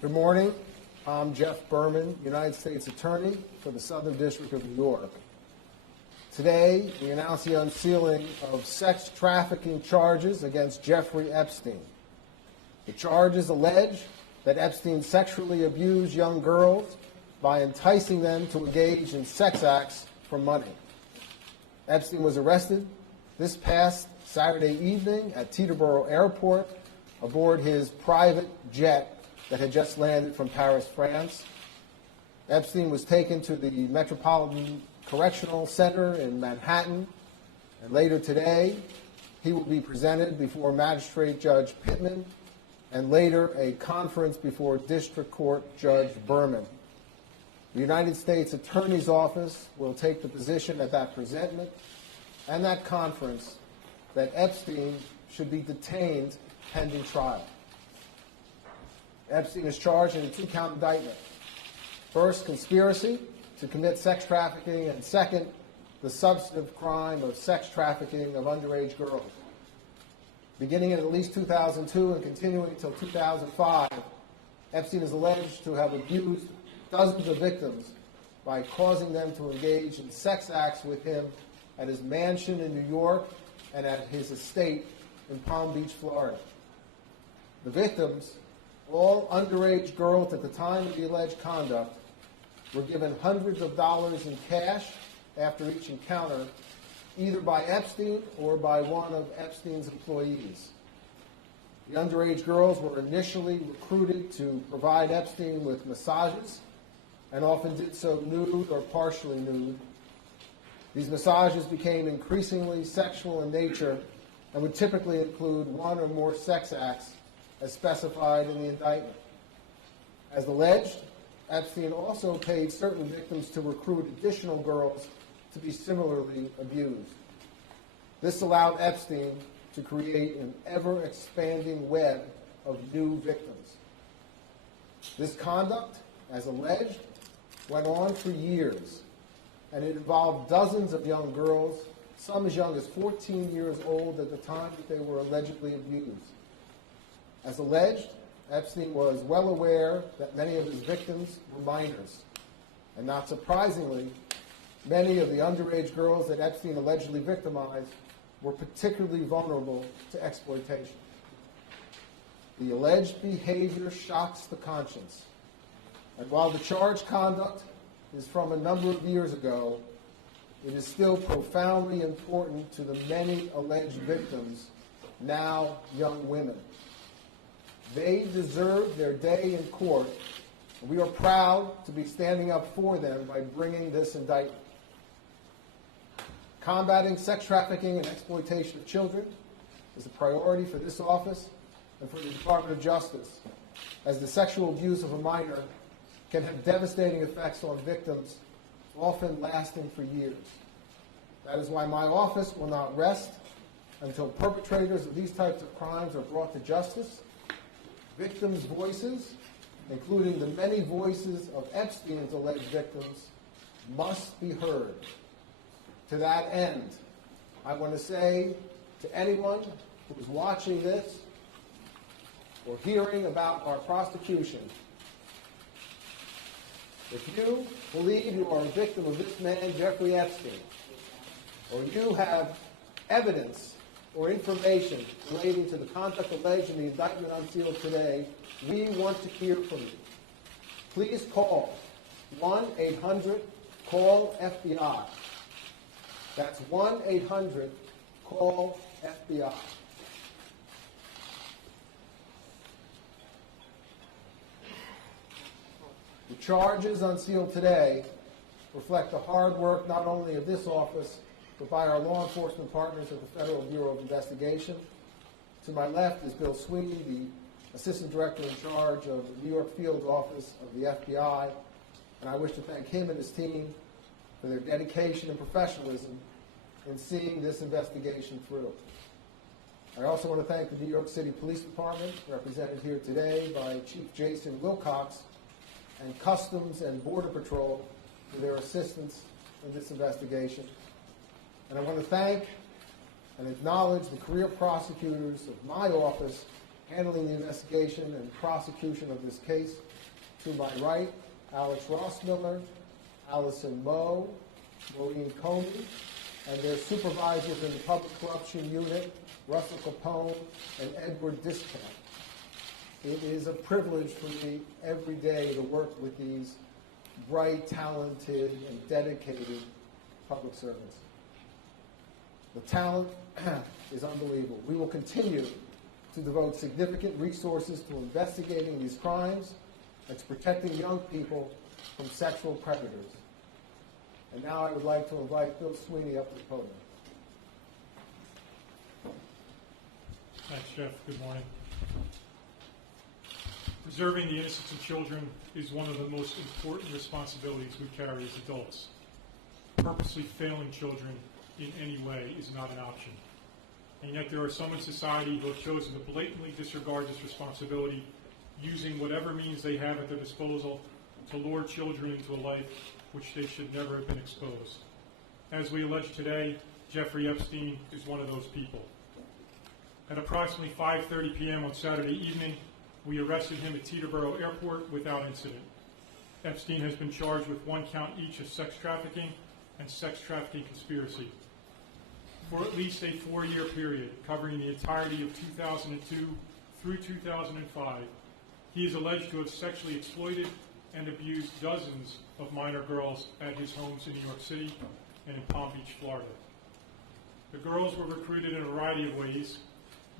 Good morning. I'm Jeff Berman, United States Attorney for the Southern District of New York. Today, we announce the unsealing of sex trafficking charges against Jeffrey Epstein. The charges allege that Epstein sexually abused young girls by enticing them to engage in sex acts for money. Epstein was arrested this past Saturday evening at Teterboro Airport aboard his private jet that had just landed from Paris, France. Epstein was taken to the Metropolitan Correctional Center in Manhattan, and later today, he will be presented before Magistrate Judge Pittman, and later a conference before District Court Judge Berman. The United States Attorney's Office will take the position at that presentment and that conference that Epstein should be detained pending trial. Epstein is charged in a two-count indictment. First, conspiracy to commit sex trafficking, and second, the substantive crime of sex trafficking of underage girls. Beginning in at least 2002 and continuing until 2005, Epstein is alleged to have abused dozens of victims by causing them to engage in sex acts with him at his mansion in New York and at his estate in Palm Beach, Florida. The victims, all underage girls at the time of the alleged conduct, were given hundreds of dollars in cash after each encounter, either by Epstein or by one of Epstein's employees. The underage girls were initially recruited to provide Epstein with massages, and often did so nude or partially nude. These massages became increasingly sexual in nature and would typically include one or more sex acts as specified in the indictment. As alleged, Epstein also paid certain victims to recruit additional girls to be similarly abused. This allowed Epstein to create an ever-expanding web of new victims. This conduct, as alleged, went on for years, and it involved dozens of young girls, some as young as 14 years old at the time that they were allegedly abused. As alleged, Epstein was well aware that many of his victims were minors, and not surprisingly, many of the underage girls that Epstein allegedly victimized were particularly vulnerable to exploitation. The alleged behavior shocks the conscience, and while the charged conduct is from a number of years ago, it is still profoundly important to the many alleged victims, now young women. They deserve their day in court, and we are proud to be standing up for them by bringing this indictment. Combating sex trafficking and exploitation of children is a priority for this office and for the Department of Justice, as the sexual abuse of a minor can have devastating effects on victims, often lasting for years. That is why my office will not rest until perpetrators of these types of crimes are brought to justice. Victims' voices, including the many voices of Epstein's alleged victims, must be heard. To that end, I want to say to anyone who is watching this or hearing about our prosecution, if you believe you are a victim of this man, Jeffrey Epstein, or you have evidence or information relating to the conduct alleged in the indictment unsealed today, we want to hear from you. Please call 1-800-CALL-FBI. That's 1-800-CALL-FBI. The charges unsealed today reflect the hard work not only of this office, but by our law enforcement partners at the Federal Bureau of Investigation. To my left is Bill Sweeney, the Assistant Director in charge of the New York Field Office of the FBI, and I wish to thank him and his team for their dedication and professionalism in seeing this investigation through. I also want to thank the New York City Police Department, represented here today by Chief Jason Wilcox, and Customs and Border Patrol for their assistance in this investigation. And I want to thank and acknowledge the career prosecutors of my office handling the investigation and prosecution of this case. To my right, Alex Rossmiller, Allison Moe, Maureen Comey, and their supervisors in the Public Corruption Unit, Russell Capone and Edward Discount. It is a privilege for me every day to work with these bright, talented, and dedicated public servants. The talent is unbelievable. We will continue to devote significant resources to investigating these crimes and to protecting young people from sexual predators. And now I would like to invite Bill Sweeney up to the podium. Thanks, Jeff. Good morning. Preserving the innocence of children is one of the most important responsibilities we carry as adults. Purposely failing children in any way is not an option. And yet there are some in society who have chosen to blatantly disregard this responsibility, using whatever means they have at their disposal to lure children into a life which they should never have been exposed. As we allege today, Jeffrey Epstein is one of those people. At approximately 5:30 p.m. on Saturday evening, we arrested him at Teterboro Airport without incident. Epstein has been charged with 1 count each of sex trafficking and sex trafficking conspiracy. For at least a 4-year period covering the entirety of 2002 through 2005, he is alleged to have sexually exploited and abused dozens of minor girls at his homes in New York City and in Palm Beach, Florida. The girls were recruited in a variety of ways,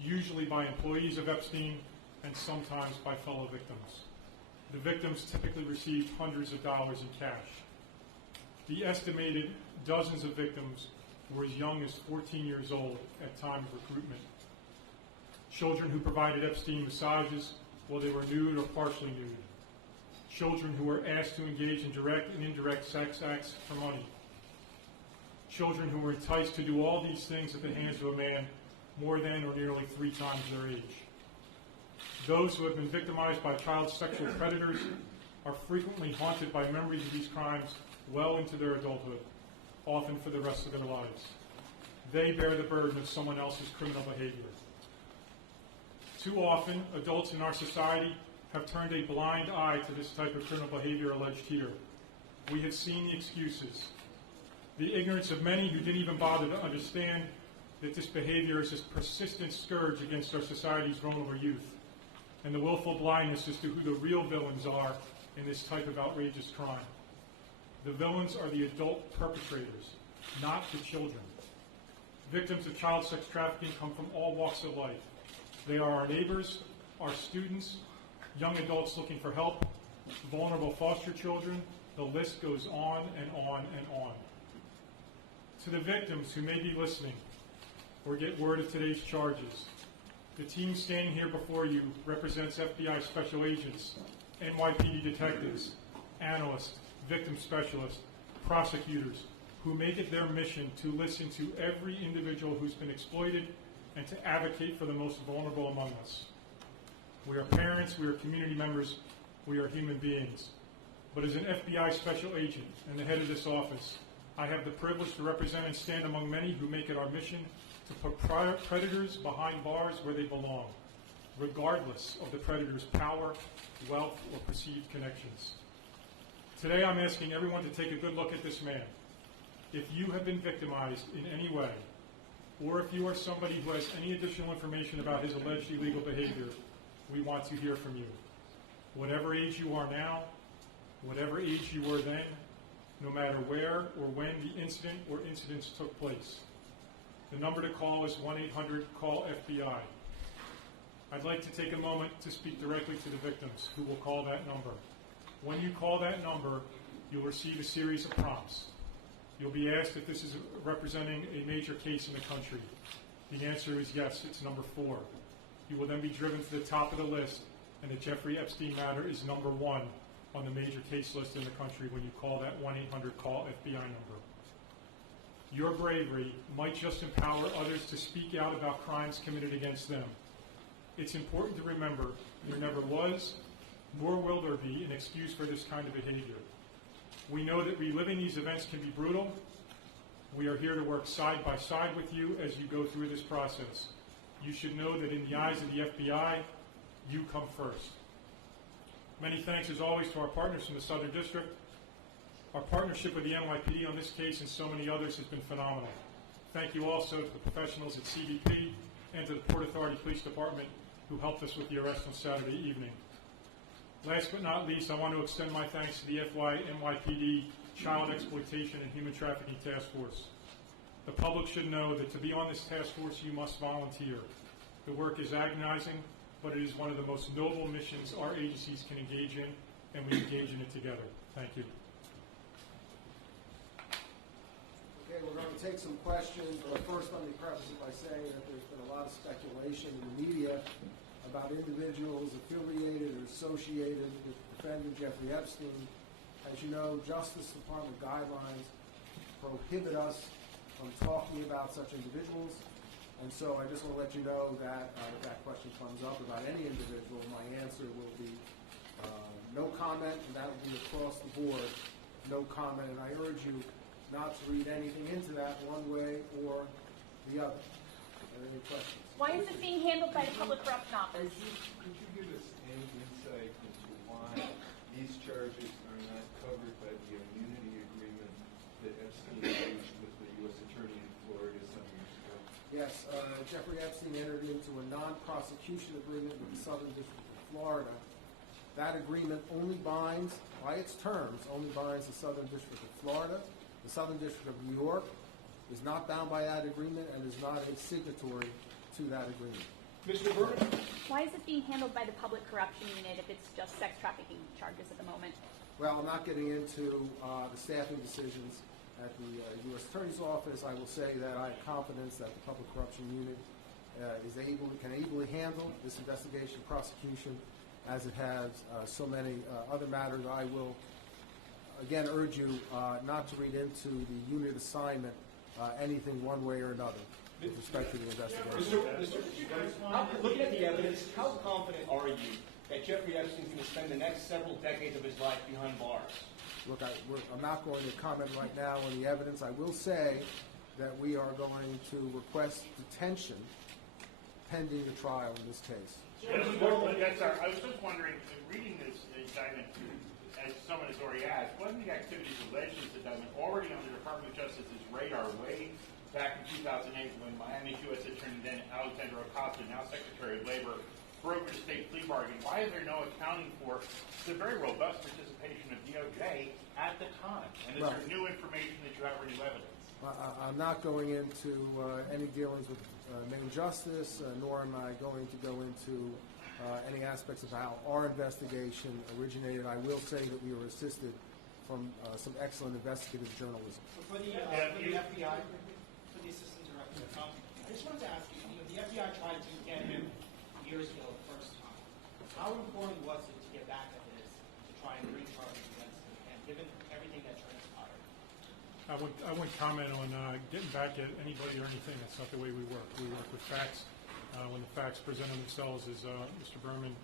usually by employees of Epstein and sometimes by fellow victims. The victims typically received hundreds of dollars in cash. The estimated dozens of victims were as young as 14 years old at time of recruitment. Children who provided Epstein massages while they were nude or partially nude. Children who were asked to engage in direct and indirect sex acts for money. Children who were enticed to do all these things at the hands of a man more than or nearly 3 times their age. Those who have been victimized by child sexual predators are frequently haunted by memories of these crimes well into their adulthood, often for the rest of their lives. They bear the burden of someone else's criminal behavior. Too often, adults in our society have turned a blind eye to this type of criminal behavior alleged here. We have seen the excuses, the ignorance of many who didn't even bother to understand that this behavior is a persistent scourge against our society's vulnerable youth, and the willful blindness as to who the real villains are in this type of outrageous crime. The villains are the adult perpetrators, not the children. Victims of child sex trafficking come from all walks of life. They are our neighbors, our students, young adults looking for help, vulnerable foster children. The list goes on and on and on. To the victims who may be listening or get word of today's charges, the team standing here before you represents FBI special agents, NYPD detectives, analysts, victim specialists, prosecutors, who make it their mission to listen to every individual who's been exploited and to advocate for the most vulnerable among us. We are parents, we are community members, we are human beings. But as an FBI special agent and the head of this office, I have the privilege to represent and stand among many who make it our mission to put predators behind bars where they belong, regardless of the predator's power, wealth, or perceived connections. Today I'm asking everyone to take a good look at this man. If you have been victimized in any way, or if you are somebody who has any additional information about his alleged illegal behavior, we want to hear from you. Whatever age you are now, whatever age you were then, no matter where or when the incident or incidents took place. The number to call is 1-800-CALL-FBI. I'd like to take a moment to speak directly to the victims who will call that number. When you call that number, you'll receive a series of prompts. You'll be asked if this is representing a major case in the country. The answer is yes, it's number 4. You will then be driven to the top of the list, and the Jeffrey Epstein matter is number 1 on the major case list in the country when you call that 1-800-CALL-FBI number. Your bravery might just empower others to speak out about crimes committed against them. It's important to remember there never was, nor will there be, an excuse for this kind of behavior. We know that reliving these events can be brutal. We are here to work side by side with you as you go through this process. You should know that in the eyes of the FBI, you come first. Many thanks, as always, to our partners from the Southern District. Our partnership with the NYPD on this case and so many others has been phenomenal. Thank you also to the professionals at CBP and to the Port Authority Police Department who helped us with the arrest on Saturday evening. Last but not least, I want to extend my thanks to the NYPD Child Exploitation and Human Trafficking Task Force. The public should know that to be on this task force, you must volunteer. The work is agonizing, but it is one of the most noble missions our agencies can engage in, and we engage in it together. Thank you. Okay, we're going to take some questions, but first let me preface it by saying that there's been a lot of speculation in the media about individuals affiliated or associated with defendant Jeffrey Epstein. As you know, Justice Department guidelines prohibit us from talking about such individuals, and so I just want to let you know that if that question comes up about any individual, my answer will be no comment, and that will be across the board, no comment, and I urge you not to read anything into that one way or the other. Are there any questions? Why is it being handled by the Public Corruption Office? Could you give us any insight into why these charges are not covered by the immunity agreement that Epstein reached with the U.S. Attorney in Florida some years ago? Yes, Jeffrey Epstein entered into a non-prosecution agreement with the Southern District of Florida. That agreement only binds, by its terms, only binds the Southern District of Florida. The Southern District of New York is not bound by that agreement and is not a signatory to that agreement. Mr. Berman? Why is it being handled by the Public Corruption Unit if it's just sex trafficking charges at the moment? Well, I'm not getting into the staffing decisions at the U.S. Attorney's Office. I will say that I have confidence that the Public Corruption Unit can ably handle this investigation prosecution as it has so many other matters. I will again urge you not to read into the unit assignment anything one way or another with respect to the investigation. Looking at the evidence, how confident are you that Jeffrey Epstein is going to spend the next several decades of his life behind bars? Look, I'm not going to comment right now on the evidence. I will say that we are going to request detention pending the trial in this case. Yes, sir. I was just wondering, reading this indictment, as someone has already asked, wasn't the activities alleged in this indictment already on the Department of Justice's radar way back in 2008 when Miami's U.S. Attorney then Alexander Acosta, now Secretary of Labor, brokered a state plea bargain? Why is there no accounting for the very robust participation of DOJ at the time? And is there new information that you have or new evidence? I'm not going into any dealings with main justice, nor am I going to go into any aspects of how our investigation originated. I will say that we were assisted from some excellent investigative journalism. For the FBI, for the Assistant Director, I just wanted to ask you, the FBI tried to get him years ago the first time. How important was it to get back at this, to try and bring charges against him, and given everything that transpired? I wouldn't comment on getting back at anybody or anything. That's not the way we work. We work with facts. When the facts present themselves, as Mr. Berman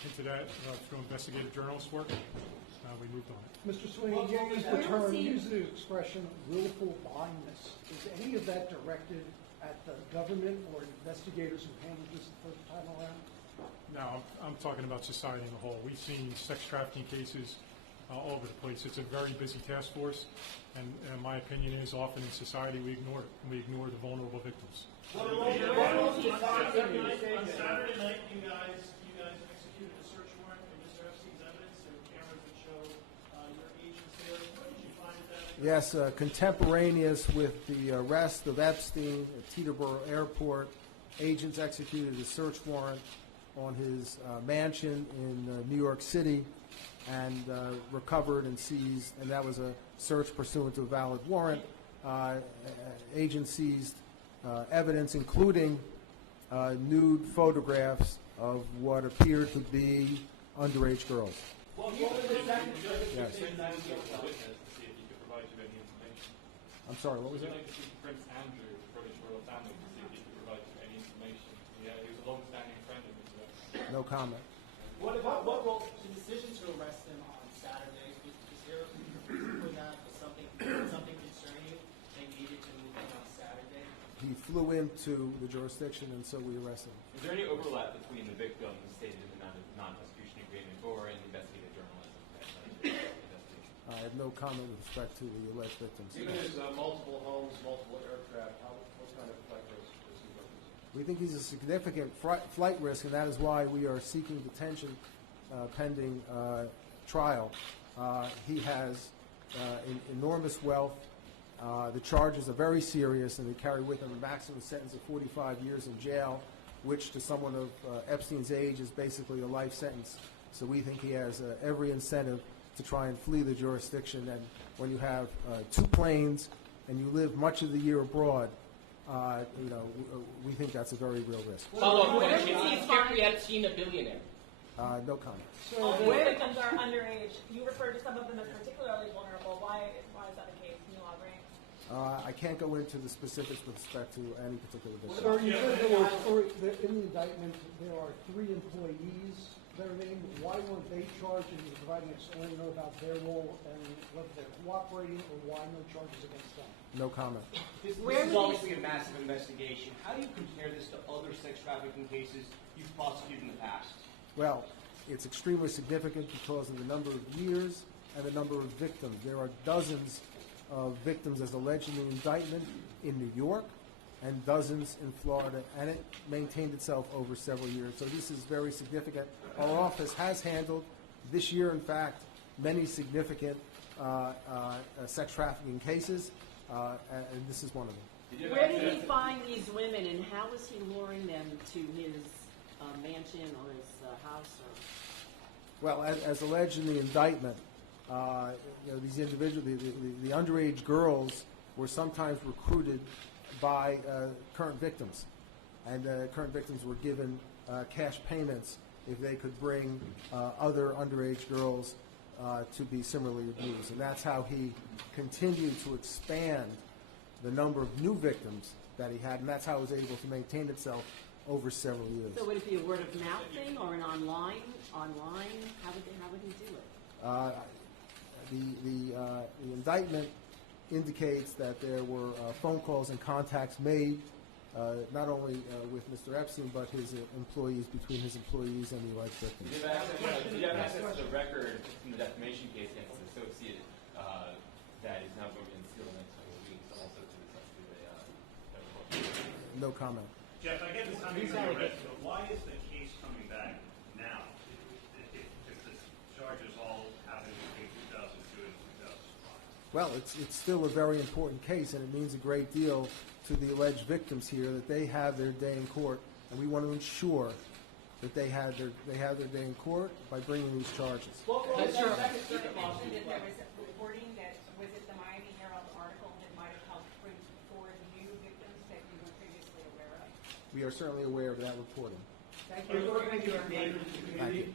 hinted at, through investigative journalist work, we moved on it. Mr. Sweeney, you used the expression willful blindness. Is any of that directed at the government or investigators who handled this the first time around? No, I'm talking about society in the whole. We've seen sex trafficking cases all over the place. It's a very busy task force, and my opinion is often in society we ignore it, and we ignore the vulnerable victims. On Saturday night, you guys executed a search warrant for Mr. Epstein's evidence. There were cameras that show your agents there. What did you find at that? Yes, contemporaneous with the arrest of Epstein at Teterboro Airport, agents executed a search warrant on his mansion in New York City and recovered and seized, and that was a search pursuant to a valid warrant. Agents seized evidence, including nude photographs of what appeared to be underage girls. Yes. I'm sorry, what was it? Prince Andrew, the British royal family, to see if he could provide you any information. Yeah, he was a long-standing friend of his. No comment. What about the decision to arrest him on Saturday? Is there for that something concerning you? They needed to move him on Saturday. He flew into the jurisdiction, and so we arrested him. Is there any overlap between the victims stated in the non-prosecution agreement or in I have no comment with respect to the alleged victims. Given his multiple homes, multiple aircraft, what kind of flight risk does he represent? We think he's a significant flight risk, and that is why we are seeking detention pending trial. He has enormous wealth. The charges are very serious, and they carry with them a maximum sentence of 45 years in jail, which to someone of Epstein's age is basically a life sentence. So we think he has every incentive to try and flee the jurisdiction. And when you have 2 planes and you live much of the year abroad, we think that's a very real risk. Follow-up question: Is Jeffrey Epstein a billionaire? No comment. All the victims are underage. You refer to some of them as particularly vulnerable. Why is that the case? Can you elaborate? I can't go into the specifics with respect to any particular victim. Sir, you said in the indictment there are 3 employees that are named. Why weren't they charged, and you're providing a story about their role and whether they're cooperating, or why no charges against them? No comment. This is obviously a massive investigation. How do you compare this to other sex trafficking cases you've prosecuted in the past? Well, it's extremely significant because of the number of years and the number of victims. There are dozens of victims as alleged in the indictment in New York and dozens in Florida, and it maintained itself over several years. So this is very significant. Our office has handled, this year in fact, many significant sex trafficking cases, and this is one of them. Where did he find these women, and how was he luring them to his mansion or his house? Well, as alleged in the indictment, these individuals, the underage girls, were sometimes recruited by current victims, and current victims were given cash payments if they could bring other underage girls to be similarly abused. And that's how he continued to expand the number of new victims that he had, and that's how it was able to maintain itself over several years. So would it be a word of mouth thing or an online? How would he do it? The indictment indicates that there were phone calls and contacts made not only with Mr. Epstein, but his employees, between his employees and the alleged victims. Do you have access to the record from the defamation case against his associate that is now going to be unsealed in the next couple of weeks, also to the No comment. Jeff, I get this coming from your arrest, but why is the case coming back now? If the charges all happened between 2002 and 2005? Well, it's still a very important case, and it means a great deal to the alleged victims here that they have their day in court, and we want to ensure that they have their day in court by bringing these charges. You mentioned that there was reporting that, was it the Miami Herald article that might have helped bring forward new victims that you were previously aware of? We are certainly aware of that reporting. Thank you. Thank you.